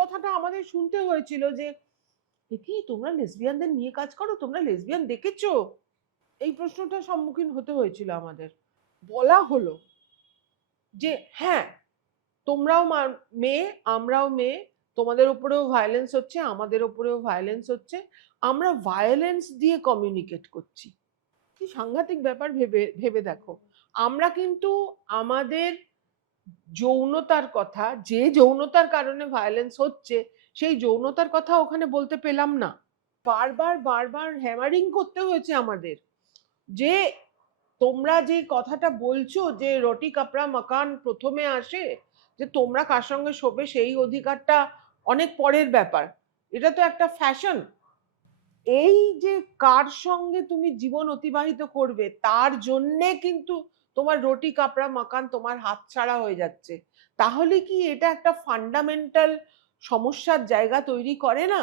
কথাটা আমাদের শুনতে হয়েছিল যে কি তোমরা লেসবিয়ানদের নিয়ে কাজ করো, তোমরা লেসবিয়ান দেখেছো? এই প্রশ্নটার সম্মুখীন হতে হয়েছিল আমাদের। বলা হলো যে হ্যাঁ, তোমরাও মেয়ে, আমরাও মেয়ে, তোমাদের উপরেও ভায়োলেন্স হচ্ছে, আমাদের উপরেও ভায়োলেন্স হচ্ছে, আমরা ভায়োলেন্স দিয়ে কমিউনিকেট করছি। কি সাংঘাতিক ব্যাপার, ভেবে ভেবে দেখো। আমরা কিন্তু আমাদের যৌনতার কথা, যে যৌনতার কারণে ভায়োলেন্স হচ্ছে, সেই যৌনতার কথা ওখানে বলতে পেলাম না। বারবার বারবার হ্যামারিং করতে হয়েছে আমাদের যে তোমরা যে কথাটা বলছো যে রুটি কাপড়া মাকান প্রথমে আসে, যে তোমরা কার সঙ্গে শোবে সেই অধিকারটা অনেক পরের ব্যাপার, এটা তো একটা ফ্যাশন। এই যে কার সঙ্গে তুমি জীবন অতিবাহিত করবে তার জন্যে কিন্তু তোমার রুটি কাপড়া মাকান তোমার হাতছাড়া হয়ে যাচ্ছে। তাহলে কি এটা একটা ফান্ডামেন্টাল সমস্যার জায়গা তৈরি করে না?